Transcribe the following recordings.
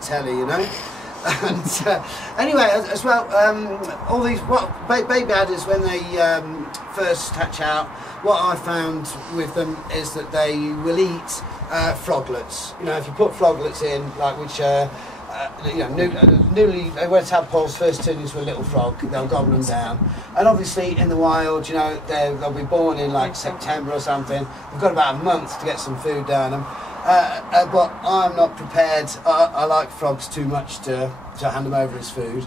telly, you know. And anyway, as well, all these baby adders, when they first hatch out, what I found with them is that they will eat froglets. You know, if you put froglets in, like which you know, newly were tadpoles first turn into a little frog, they'll gobble them down. And obviously in the wild, you know, they'll be born in like September or something. They've got about a month to get some food down them. But I'm not prepared. I like frogs too much to hand them over as food.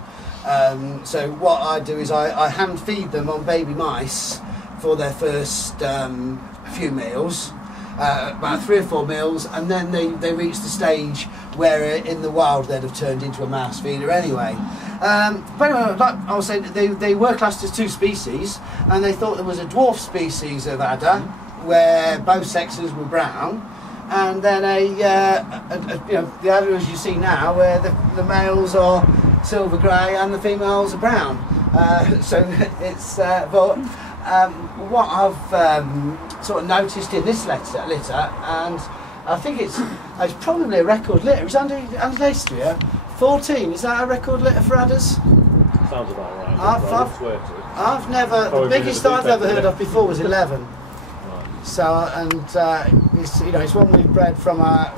So what I do is I hand feed them on baby mice for their first few meals, about 3 or 4 meals, and then they reach the stage where in the wild they'd have turned into a mouse feeder anyway. But anyway, like I was saying, they were classed as 2 species, and they thought there was a dwarf species of adder where both sexes were brown, and then you know, the adder as you see now, where the males are silver grey and the females are brown. So it's but what I've sort of noticed in this litter, and I think it's probably a record litter. It's under Austria, 14. Is that a record litter for adders? Sounds about right. I've never. The biggest I've ever heard of before was 11. So, and it's, you know, it's one we've bred from our,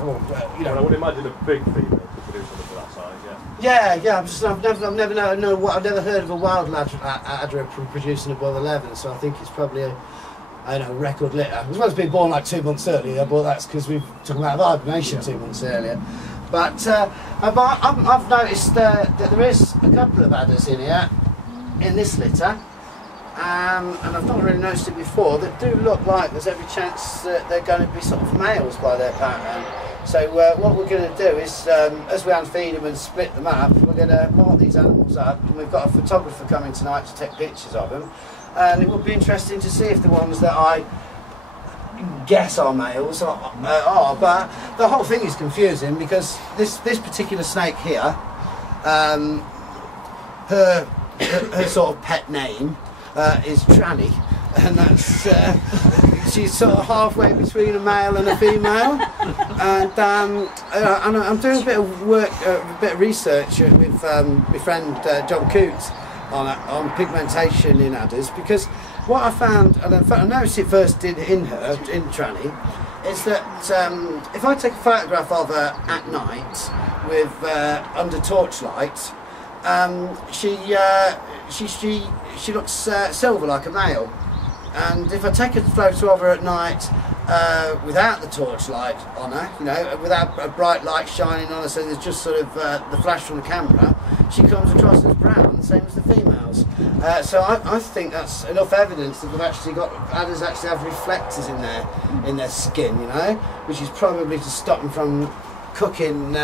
you know. Well, I would imagine a big female could produce something for that size, yeah. I've never heard of a wild adder producing above 11. So I think it's probably a record litter. It was supposed to be born like 2 months earlier, but that's because we've took them out of hibernation 2 months earlier. But I've noticed that there is a couple of adders in here, in this litter. And I've not really noticed it before, that do look like there's every chance that they're going to be sort of males by their pattern. So what we're going to do is, as we unfeed them and split them up, we're going to mark these animals up, and we've got a photographer coming tonight to take pictures of them. And it would be interesting to see if the ones that I guess are males are, but the whole thing is confusing because this particular snake here, her sort of pet name is Tranny, and that's she's sort of halfway between a male and a female. And I'm doing a bit of work, a bit of research with my friend John Coote on pigmentation in adders, because what I found, and I noticed it first in Tranny, is that if I take a photograph of her at night with under torchlight, she looks silver like a male, and if I take a photo of her at night without the torchlight on her, you know, without a bright light shining on her, so there's just sort of the flash from the camera, she comes across as brown, the same as the females. So I think that's enough evidence that they've actually got, adders actually have reflectors in their skin, you know, which is probably to stop them from cooking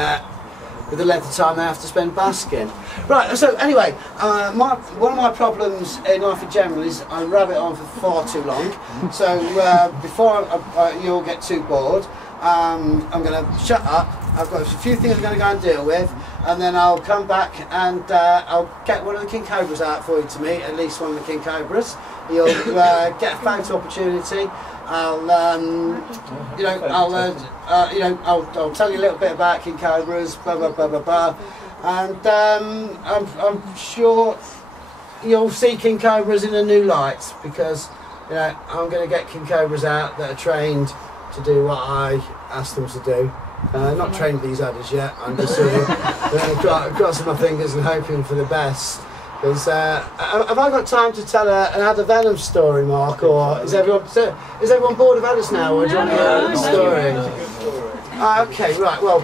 with the length of time they have to spend basking. Right, so anyway, one of my problems in life in general is I rabbit on for far too long. So before you all get too bored, I'm going to shut up. I've got a few things I'm going to go and deal with, and then I'll come back and I'll get one of the king cobras out for you to meet, at least one of the king cobras. You'll get a photo opportunity. I'll tell you a little bit about king cobras, blah blah blah blah blah, and I'm sure you'll see king cobras in a new light, because you know I'm going to get king cobras out that are trained to do what I asked them to do. Not trained these adders yet. I'm just sort of crossing my fingers and hoping for the best. Because have I got time to tell an adder venom story, Mark, or is everyone bored of adders now, or do you want to hear a story? Okay, right. Well,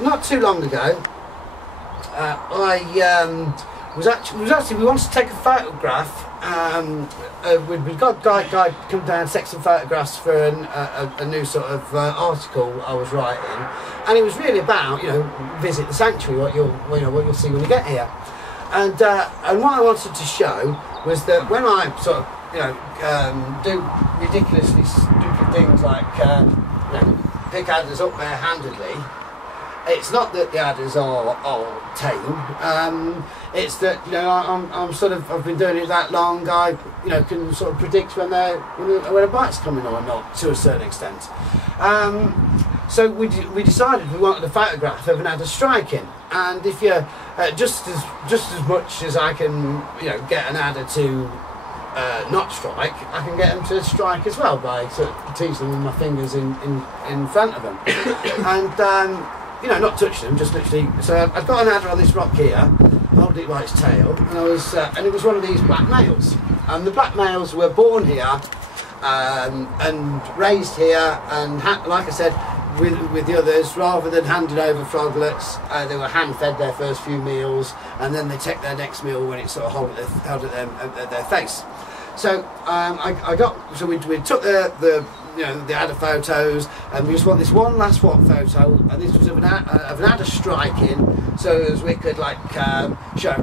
not too long ago, we wanted to take a photograph. We got a guy come down, take some photographs for a new sort of article I was writing, and it was really about, you know, visit the sanctuary, what you'll see when you get here. And what I wanted to show was that when I sort of, you know, do ridiculously stupid things like, you know, pick adders up bare-handedly, it's not that the adders are tame. It's that, you know, I've been doing it that long. I, you know, can sort of predict when a bite's coming or not, to a certain extent. So we decided we wanted a photograph of an adder striking, and if you're just as much as I can, get an adder to not strike, I can get them to strike as well by sort of teasing them with my fingers in front of them, and not touching them, just literally. So I've got an adder on this rock here, hold it by its tail, and it was one of these black males, and the black males were born here and raised here, and like I said, with the others, rather than handing over froglets, they were hand fed their first few meals, and then they take their next meal when it's sort of held at their face. So we took the adder photos, and we just want this one last swap photo, and this was of an adder striking, so as we could show,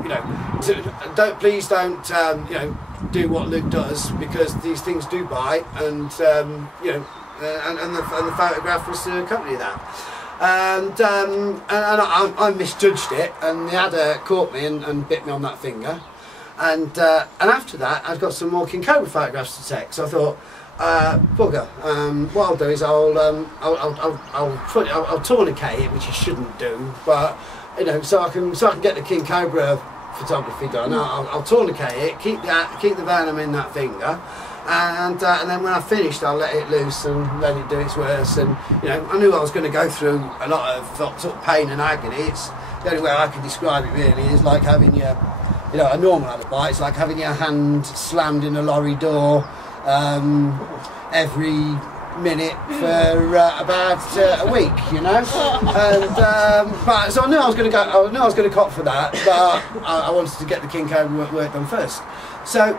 please don't do what Luke does, because these things do bite, and and the photograph was to accompany that. And I misjudged it, and the adder caught me and bit me on that finger. And after that, I've got some more king cobra photographs to take. So I thought, bugger. What I'll do is I'll tourniquet it, which you shouldn't do, but so I can get the king cobra photography done. I'll tourniquet it, keep the venom in that finger. And then when I finished, I'll let it loose and let it do its worst. And I knew I was going to go through a lot of sort of pain and agony. It's the only way I can describe it really is like having a normal adder bite. It's like having your hand slammed in a lorry door every minute for about a week, And but so I knew I was going to go. I knew I was going to cop for that, but I wanted to get the king cobra work done first. So.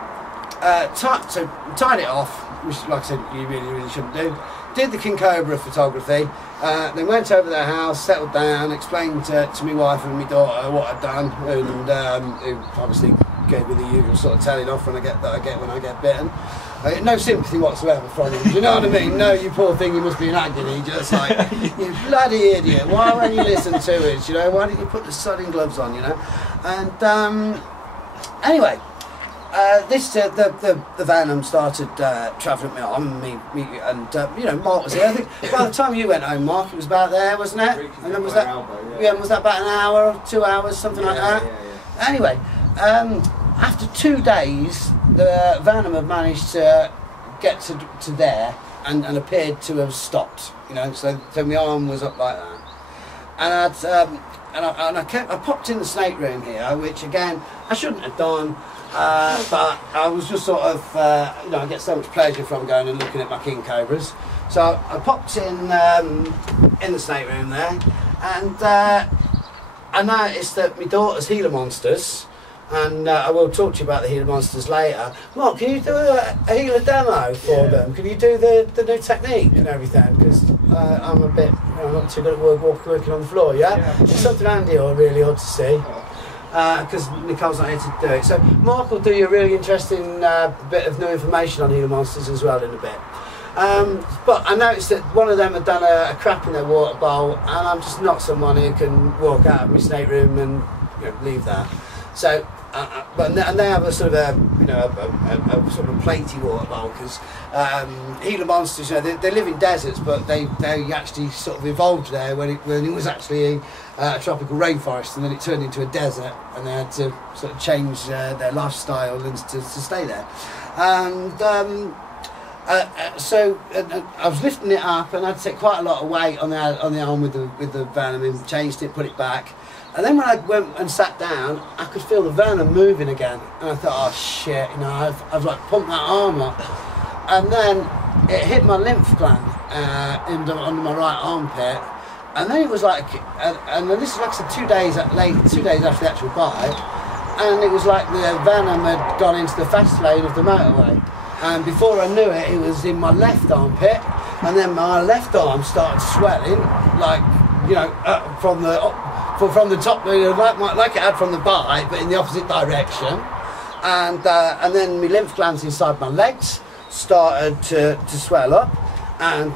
Tied it off, which, like I said, you really shouldn't do. Did the king cobra photography, then went over their house, settled down, explained to my wife and my daughter what I'd done, and who obviously gave me the usual sort of telling off when I get bitten. No sympathy whatsoever from them. Do you know what I mean? No, you poor thing, you must be in agony. Just like, you bloody idiot. Why won't you listen to it? Why didn't you put the sodding gloves on? And anyway. The venom started travelling up my arm, and Mark was here. I think by the time you went home, Mark, it was about there, wasn't it? And then was that about an hour, 2 hours, something like that? Yeah. Anyway, after 2 days, the venom had managed to get to there and appeared to have stopped. So my arm was up like that, and I popped in the snake room here, which again I shouldn't have done. But I was just sort of, I get so much pleasure from going and looking at my king cobras. So I popped in the snake room there, and I noticed that my daughter's Gila monsters, and I will talk to you about the Gila monsters later. Mark, can you do a Gila demo for them? Can you do the new technique and everything? Because I'm not too good at working on the floor, yeah? It's something Andy or really ought to see. Because Nicole's not here to do it. So Mark will do you a really interesting bit of new information on Gila monsters as well in a bit. But I noticed that one of them had done a crap in their water bowl, and I'm just not someone who can walk out of my snake room and leave that. So, and they have a sort of a sort of platey water bowl, because Gila monsters, they live in deserts, but they actually sort of evolved there when it was actually a tropical rainforest, and then it turned into a desert, and they had to sort of change their lifestyle and to stay there. And so I was lifting it up, and I had to take quite a lot of weight on the arm with the venom, and changed it, put it back. And then when I went and sat down, I could feel the venom moving again, and I thought, oh shit, I've like pumped that arm up, and then it hit my lymph gland under my right armpit, and then it was like, and this is like I said, 2 days after the actual bite, and it was like the venom had gone into the fast lane of the motorway, and before I knew it, it was in my left armpit, and then my left arm started swelling, like from the top, like it had from the bite, but in the opposite direction, and then my lymph glands inside my legs started to swell up, and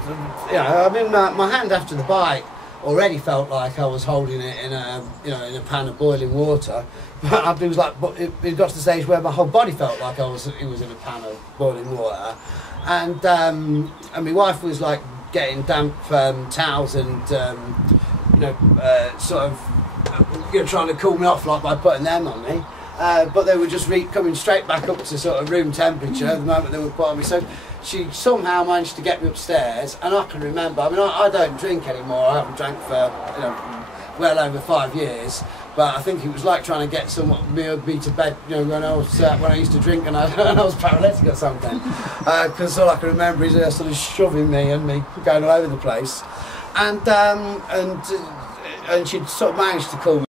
my hand after the bite already felt like I was holding it in a pan of boiling water, but it was like, it got to the stage where my whole body felt like it was in a pan of boiling water, and my wife was like getting damp towels and you know, sort of trying to cool me off like by putting them on me. But they were just coming straight back up to sort of room temperature the moment they were put on me. So she somehow managed to get me upstairs, and I can remember, I mean, I don't drink anymore. I haven't drank for, you know, well over 5 years. But I think it was like trying to get me to bed, you know, when I used to drink and I was paralytic or something. Because all I can remember is her sort of shoving me and me going all over the place. And she'd sort of managed to cool me